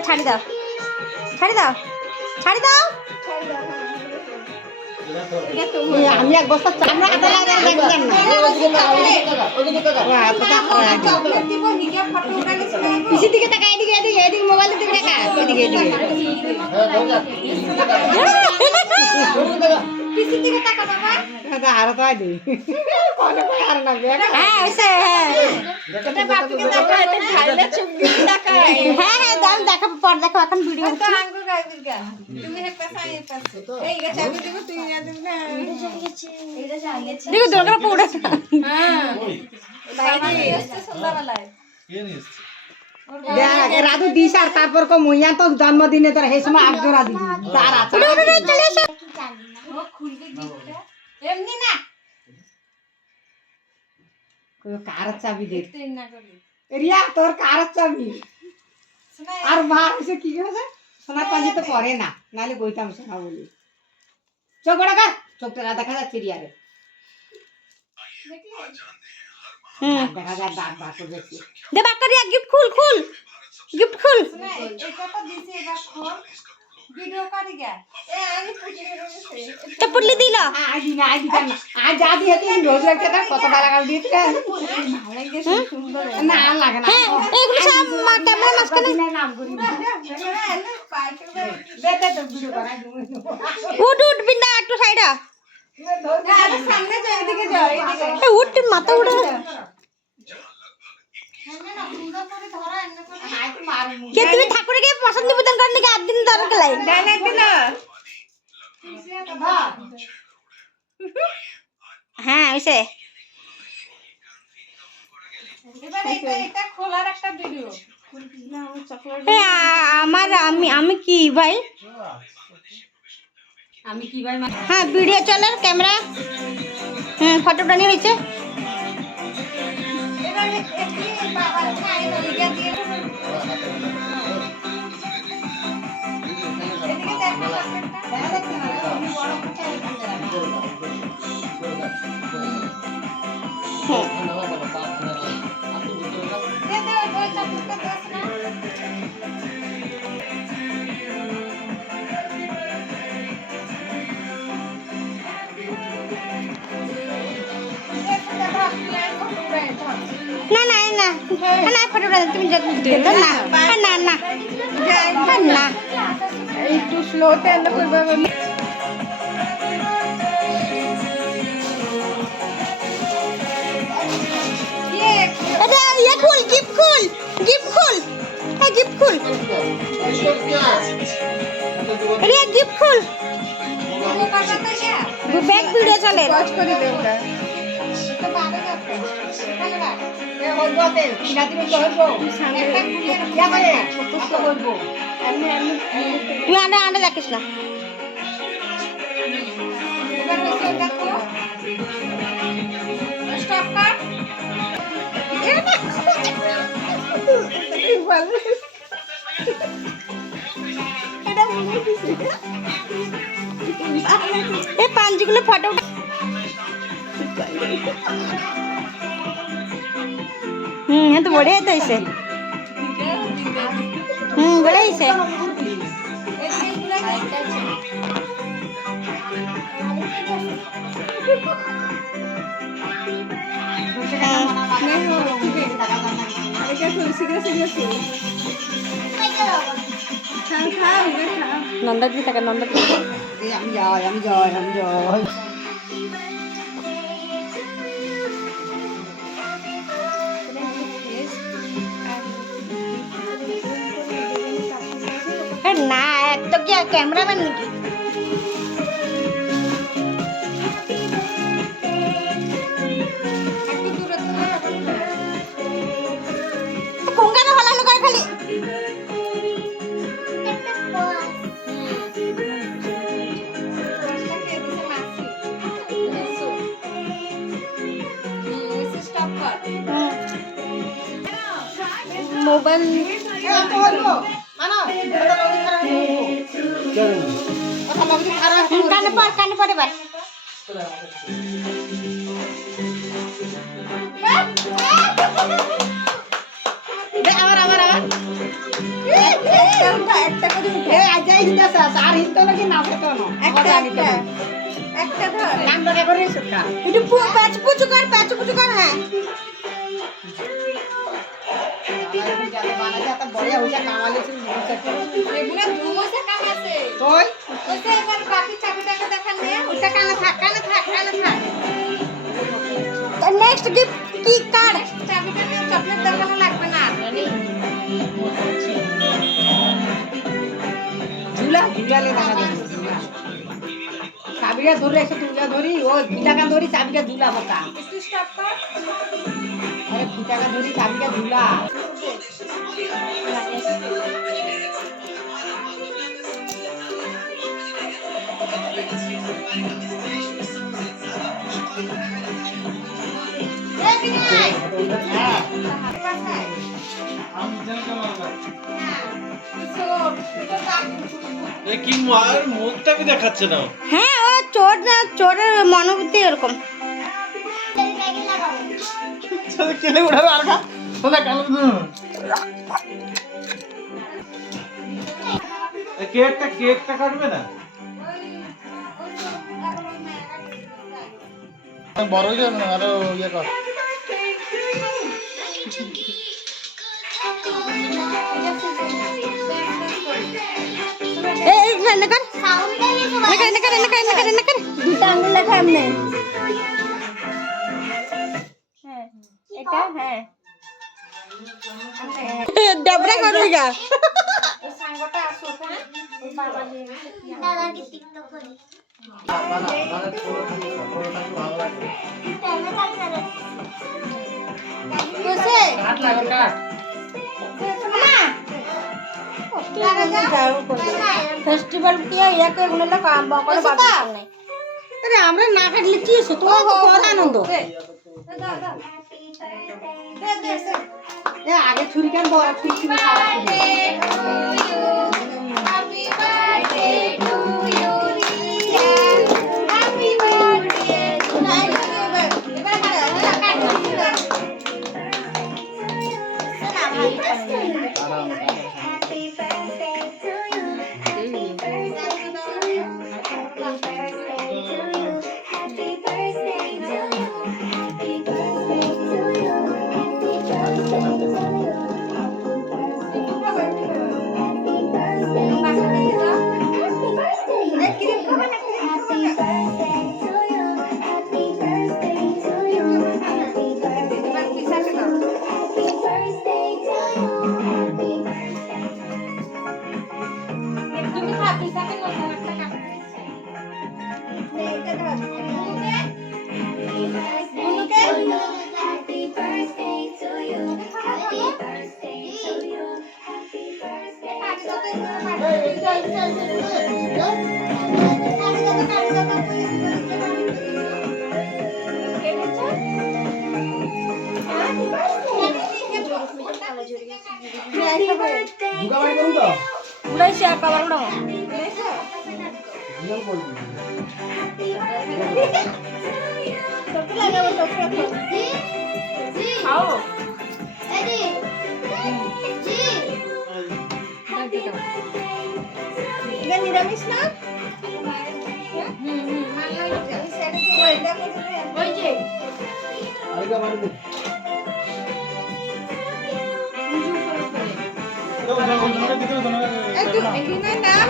এবার ছাড়ি দাও, ছাড়ি দাও, ছাড়ি দাও। আমি এক বস্তা চামড়া কাটা দেখলাম না পিছির দিকে টাকা এদিকে এদিকে এদিকে মোবাইলের দিকে টাকা এদিকে এদিকে পিছির দিকে টাকা বাবা আরো তো আইদি কোনে কই আর না হ্যাঁ হইছে হ্যাঁ এটা বাপিকে টাকা এটা খাইলে চুগলি টাকা হ্যাঁ হ্যাঁ দাম দেখো পর দেখো এখন ভিডিও তো আঙ্গো গাইবির গা তুমি হে পাশা এই পাশে এই গা চাবি দেব তুই ইয়া দেব না এটা চালিয়েছি দেখো দরকার পড়ে হ্যাঁ বাইরে আসছে সন্ধ্যাবেলায় রাধু দিস আর তারপর কো মুইয়া তো জন্মদিনে তোর এই সময় 8 জোড়া দিবি তার আছে চলে এসো ও খুলবে গিফটটা এমনি না কই কার চাবি দে তুই না করি রিয়া তোর কার চাবি আর মার এসে কি হয়েছে সোনা পাঞ্জি তো পরে না নালে বইতাম সোনা বলি চোখ বড় কর চোখটা দেখা যাচ্ছে রিয়ারে দেখা যায় দাঁত বার করে দেখছি দে বাকারিয়া গিফট খুল খুল গিফট খুল এই কথা দিছি এবার খোল ভিডিও কাটি গা এ আমি পুজি রেছে তো পুটলি দিল আজ না আজ যা দিয়ে তুই রোজ একটা কত টাকা লাগাল দিতে ভালো লাগে সুন্দর না লাগে না হ্যাঁ এগুলো সব ক্যামেরা মাঝখানে নাম করি বেতে তো ভিডিও করা উঠ উঠ বিন্দা একটু সাইডা আরে সামনে যাও এদিকে যাও এদিকে এ উঠ মাথা উঠে কে তুমি ঠাকুরকে প্রসাদ নিবেদন করার লিগে 8 দিন ধরে গেলাই ডাইনে দিল হ্যাঁ হইছে এবার এটা খোলার একটা ভিডিও এ আমার আমি কি ভাই আমি কি ভাই হ্যাঁ ভিডিও চলে ক্যামেরা ফটোটা নিয়ে হয়েছে এবার একটি বাবা খাই দিকে দিয়ে এদিকে দেখো না না না না ফটোটা তুমি না না না না একটু স্লোতে করবে এটা ইয়ে খুল গিফট খুল গিফট খুল হ্যাঁ গিফট খুল রিয়া গিফট খুল ব্যাক ভিডিও চলে ওয়াচ করে দে ওটা তো বাবা যাচ্ছে এ হইবতে কিনা দিন তো হইব একটা কুড়িয়ে ইয়া করে কত হইব এমনি এমনি তুই আন্ডা আন্ডা রাখিস না এবার হচ্ছে দেখো স্টপ কর এই পাঞ্জিগুলো ফটো হ্যাঁ তো বড়ে তো হইছে বড়ে হইছে নন্দা দি থাকে নন্দা দি আমি যাই না এত কি ক্যামেরাম্যান নাকি কোনখানে হলালো করে খালি মোবাইল কানে পড়ে বার আমার একটা করে উঠে। এ আজাই হিন্দাসা আর হিন্দো লাগি না হতো না একটা একটা ধর। নাম ধরে করে সুখা একটু প্যাচ পুচু কর হ্যাঁ। বড়িয়া হইয়া কামালে ছিল এগুলো দুমসে কাম আছে। তোই ওইটা এবার বাকি চাবিটাকে দেখান নে। ওইটা কানে থাক। নেক্সট গিফট কি কার? চাবিটা নিয়ে চকলেট দেখানো লাগবে না। ঝুলা ঝুলালে দেখা যাবে চাবিটা ধরে এসে তুলা ধরি ও ফিটাকা ধরি চাবিটা ঝুলা বকা একটু স্টপ কর। আরে ফিটাকা ধরি চাবিটা ঝুলা এই বিনয়। হ্যাঁ এ কি মার মুখটা কি দেখাচ্ছে না হ্যাঁ ও চোরের মনোবৃত্তি এরকম। কেলে উঠাবে আর খা শোনা কালো কেকটা কাটবে না বড় হয়ে যাবে না আরো ইয়ে কর এই এনে কর দুটা আঙ্গুল লেখা এমনি। হ্যাঁ এটা হ্যাঁ ডবরা করবি গা সাঙ্গটা আসো হ্যাঁ ওই বাবা দাদাকে টিকটক করি কোসে কাট লাগো কাট फेस्टिवल किया या के उन्हें काम बकरे बात नहीं। আরে আমরা না কাটলে কি হচ্ছে তোমার তো কত আনন্দ এ আগে ছুরি কেন বড় ছুরি ছিল খাওয়া Happy birthday to you, Ria. Happy birthday to নিরামিষ না ওই যে দাও দাও দাও দাও দাও একটু নাম